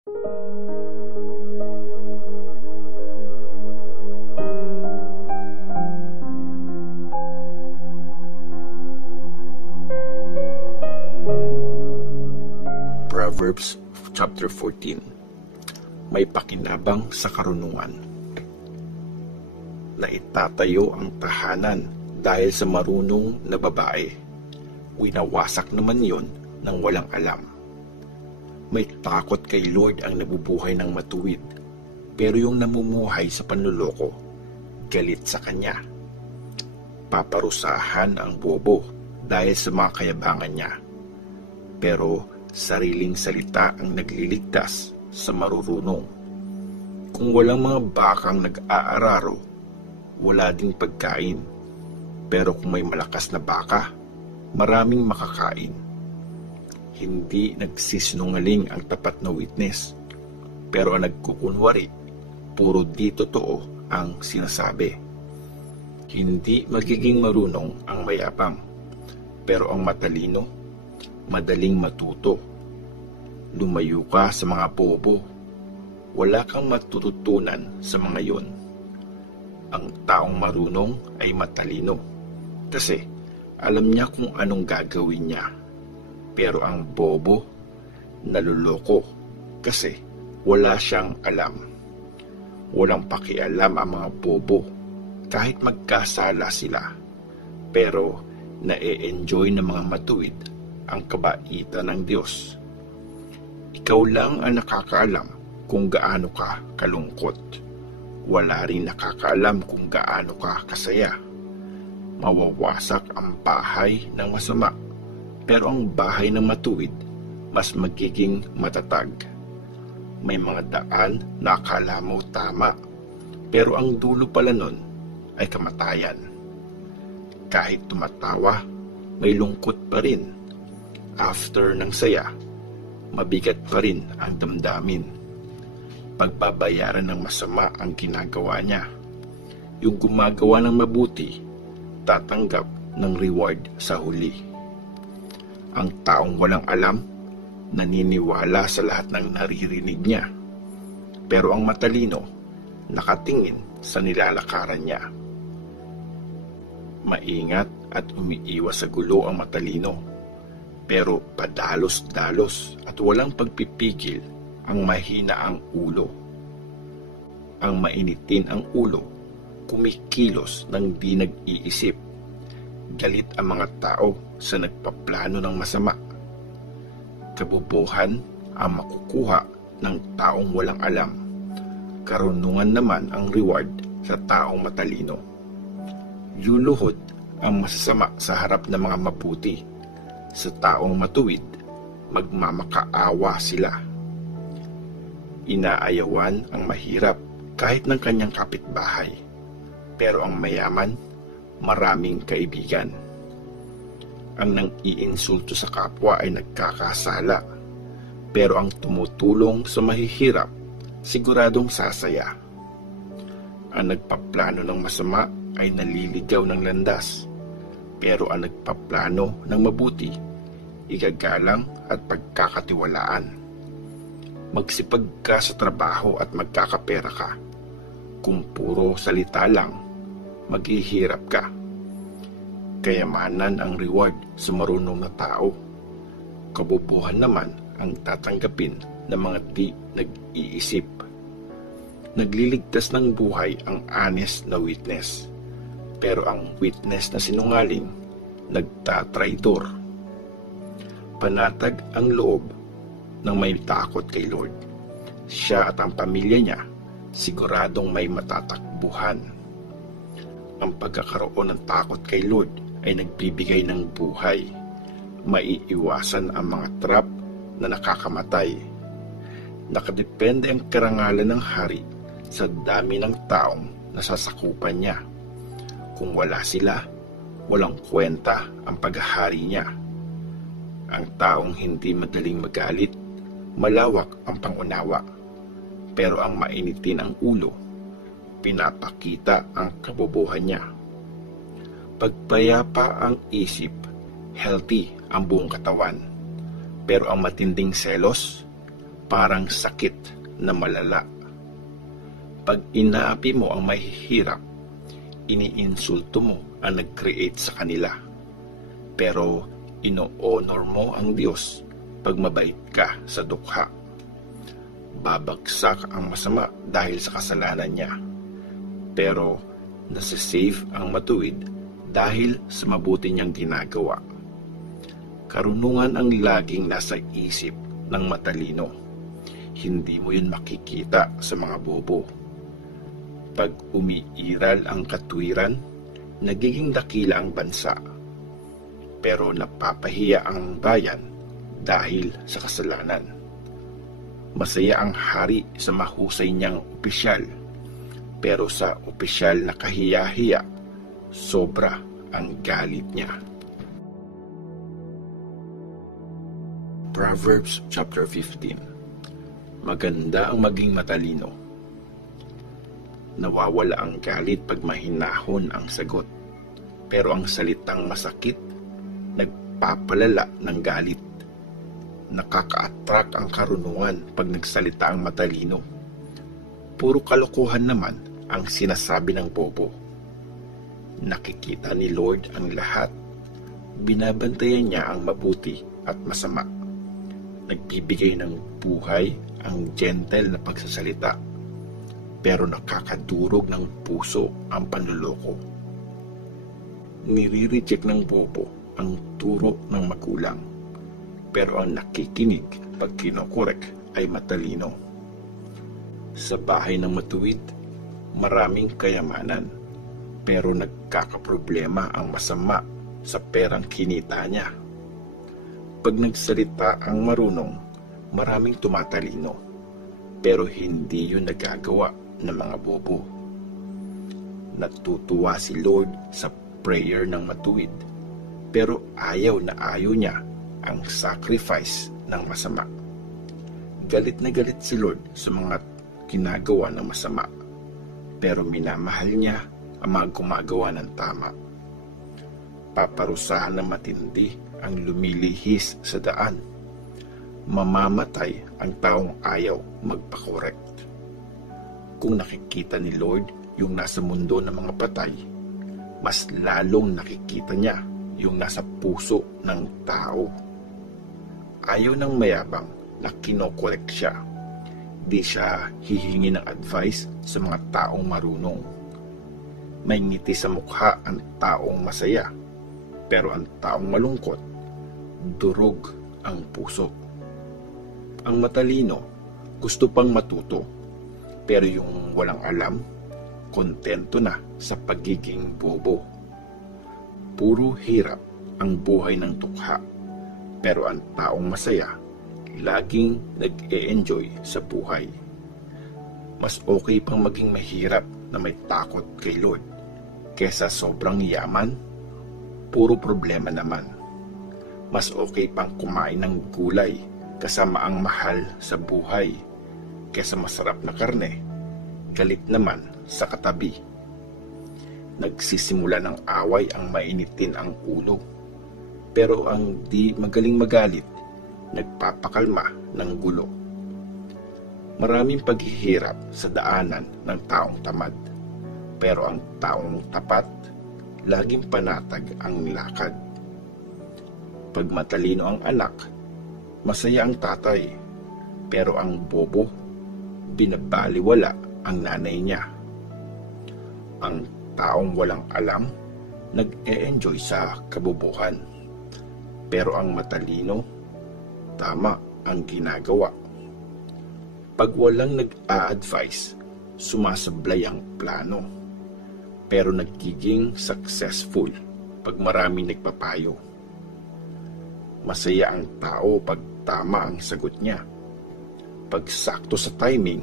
Proverbs chapter 14. May pakinabang sa karunungan. Naitatayo ang tahanan dahil sa marunong na babae. Winawasak naman yon ng walang alam. May takot kay Lord ang nabubuhay ng matuwid, pero yung namumuhay sa panluloko, galit sa kanya. Paparusahan ang bobo dahil sa mga kayabangan niya, pero sariling salita ang nagliligtas sa marurunong. Kung walang mga bakang nag-aararo, wala ding pagkain. Pero kung may malakas na baka, maraming makakain. Hindi nagsisinungaling ang tapat na witness, pero ang nagkukunwari, puro di totoo ang sinasabi. Hindi magiging marunong ang mayabang, pero ang matalino, madaling matuto. Lumayo ka sa mga bobo. Wala kang matututunan sa mga yon. Ang taong marunong ay matalino, kasi alam niya kung anong gagawin niya. Pero ang bobo, naluloko, kasi wala siyang alam. Walang pakialam ang mga bobo, kahit magkasala sila. Pero na-e-enjoy ng mga matuwid ang kabaitan ng Diyos. Ikaw lang ang nakakaalam kung gaano ka kalungkot. Wala rin nakakaalam kung gaano ka kasaya. Mawawasak ang bahay ng masama, pero ang bahay ng matuwid mas magiging matatag. May mga daan na akala mo tama, pero ang dulo pala nun ay kamatayan. Kahit tumatawa, may lungkot pa rin. After ng saya, mabigat pa rin ang damdamin. Pagbabayaran ng masama ang ginagawa niya. Yung gumagawa ng mabuti, tatanggap ng reward sa huli. Ang taong walang alam, naniniwala sa lahat ng naririnig niya. Pero ang matalino, nakatingin sa nilalakaran niya. Maingat at umiiwas sa gulo ang matalino. Pero padalos-dalos at walang pagpipigil ang mahina ang ulo. Ang mainitin ang ulo, kumikilos ng di nag-iisip. Galit ang mga tao sa nagpaplano ng masama. Kabubuhan ang makukuha ng taong walang alam. Karunungan naman ang reward sa taong matalino. Luluhod ang masasama sa harap ng mga mabuti. Sa taong matuwid, magmamakaawa sila. Inaayawan ang mahirap kahit ng kanyang kapitbahay, pero ang mayaman, maraming kaibigan. Ang nang-iinsulto sa kapwa ay nagkakasala, pero ang tumutulong sa mahihirap, siguradong sasaya. Ang nagpaplano ng masama ay naliligaw ng landas, pero ang nagpaplano ng mabuti, igagalang at pagkakatiwalaan. Magsipag ka sa trabaho at magkakapera ka. Kung puro salita lang, maghihirap ka. Kayamanan ang reward sa marunong na tao. Kabubuhan naman ang tatanggapin ng mga di nag-iisip. Nagliligtas ng buhay ang honest na witness. Pero ang witness na sinungaling, nagtatraidor. Panatag ang loob ng may takot kay Lord. Siya at ang pamilya niya, siguradong may matatakbuhan. Ang pagkakaroon ng takot kay Lord ay nagbibigay ng buhay. Maiiwasan ang mga trap na nakakamatay. Nakadepende ang karangalan ng hari sa dami ng taong nasasakupan niya. Kung wala sila, walang kwenta ang paghahari niya. Ang taong hindi madaling magalit, malawak ang pangunawa. Pero ang mainitin ang ulo, pinapakita ang kabobohan niya. Pagpayapa ang isip, healthy ang buong katawan. Pero ang matinding selos, parang sakit na malala. Pag inaapi mo ang mahihirap, iniinsulto mo ang nag-create sa kanila. Pero ino-honor mo ang Diyos pag mabait ka sa dukha. Babagsak ang masama dahil sa kasalanan niya. Pero nasisave ang matuwid dahil sa mabuti niyang ginagawa. Karunungan ang laging nasa isip ng matalino. Hindi mo yun makikita sa mga bobo. Pag umiiral ang katwiran, nagiging dakila ang bansa. Pero napapahiya ang bayan dahil sa kasalanan. Masaya ang hari sa mahusay niyang opisyal, pero sa opisyal na kahiya-hiya, sobra ang galit niya. Proverbs chapter 15. Maganda ang maging matalino. Nawawala ang galit pag mahinahon ang sagot, pero ang salitang masakit nagpapalala ng galit. Nakaka-attract ang karunungan pag nagsalita ang matalino. Puro kalokohan naman ang sinasabi ng bobo. Nakikita ni Lord ang lahat. Binabantayan niya ang mabuti at masama. Nagbibigay ng buhay ang gentle na pagsasalita, pero nakakadurog ng puso ang panluloko. Nire-reject ng bobo ang turo ng magulang, pero ang nakikinig pag kinokorek ay matalino. Sa bahay ng matuwid, maraming kayamanan, pero nagkakaproblema ang masama sa perang kinita niya. Pag nagsalita ang marunong, maraming tumatalino, pero hindi yun nagagawa ng mga bobo. Natutuwa si Lord sa prayer ng matuwid, pero ayaw niya ang sacrifice ng masama. Galit na galit si Lord sa mga ginagawa ng masama, pero minamahal niya ang mga gumagawa ng tama. Paparusahan ng matindi ang lumilihis sa daan. Mamamatay ang taong ayaw magpa-correct. Kung nakikita ni Lord yung nasa mundo ng mga patay, mas lalong nakikita niya yung nasa puso ng tao. Ayaw ng mayabang na kinokorek siya. Di siya hihingi ng advice sa mga taong marunong. May ngiti sa mukha ang taong masaya, pero ang taong malungkot, durog ang puso. Ang matalino, gusto pang matuto, pero yung walang alam, kontento na sa pagiging bobo. Puro hirap ang buhay ng tukha, pero ang taong masaya, laging nag-e-enjoy sa buhay. Mas okay pang maging mahirap na may takot kay Lord, kesa sobrang yaman, puro problema naman. Mas okay pang kumain ng gulay kasama ang mahal sa buhay, kesa masarap na karne, galit naman sa katabi. Nagsisimula ng away ang mainitin ang ulo, pero ang di magaling magalit, nagpapakalma ng gulo. Maraming paghihirap sa daanan ng taong tamad, pero ang taong tapat, laging panatag ang lakad. Pag matalino ang anak, masaya ang tatay, pero ang bobo, binabaliwala ang nanay niya. Ang taong walang alam, nag-e-enjoy sa kabobohan, pero ang matalino, tama ang ginagawa. Pag walang nag-a-advise, sumasablay ang plano, pero nagiging successful pag maraming nagpapayo. Masaya ang tao pag tama ang sagot niya. Pag sakto sa timing,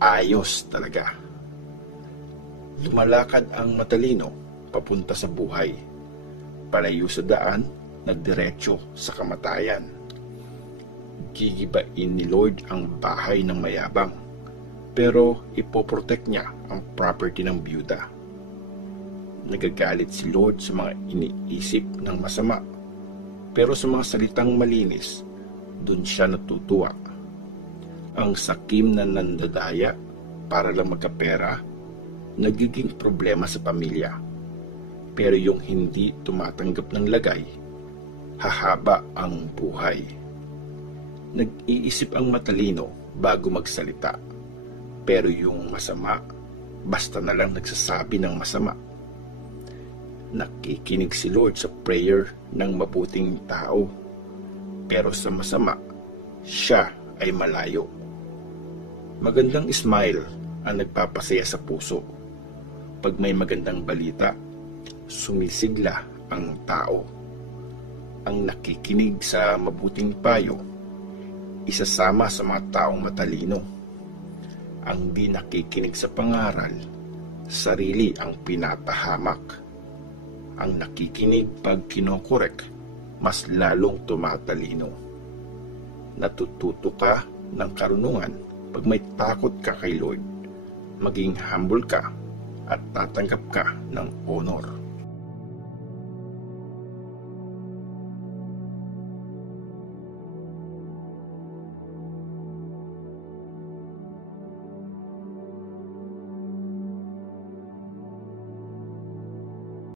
ayos talaga. Lumalakad ang matalino papunta sa buhay, palayo sa daan na diretso sa kamatayan. Gigibain ni Lord ang bahay ng mayabang, pero ipoprotect niya ang property ng byuda. Nagagalit si Lord sa mga iniisip ng masama, pero sa mga salitang malinis, dun siya natutuwa. Ang sakim na nandadaya para lang magkapera, nagiging problema sa pamilya. Pero yung hindi tumatanggap ng lagay, hahaba ang buhay. Nag-iisip ang matalino bago magsalita. Pero yung masama, basta na lang nagsasabi ng masama. Nakikinig si Lord sa prayer ng mabuting tao. Pero sa masama, siya ay malayo. Magandang smile ang nagpapasaya sa puso. Pag may magandang balita, sumisigla ang tao. Ang nakikinig sa mabuting payo, isasama sa mga taong matalino. Ang di nakikinig sa pangaral, sarili ang pinatahamak. Ang nakikinig pag kinokorek, mas lalong tumatalino. Natututo ka ng karunungan pag may takot ka kay Lord. Maging humble ka at tatanggap ka ng honor.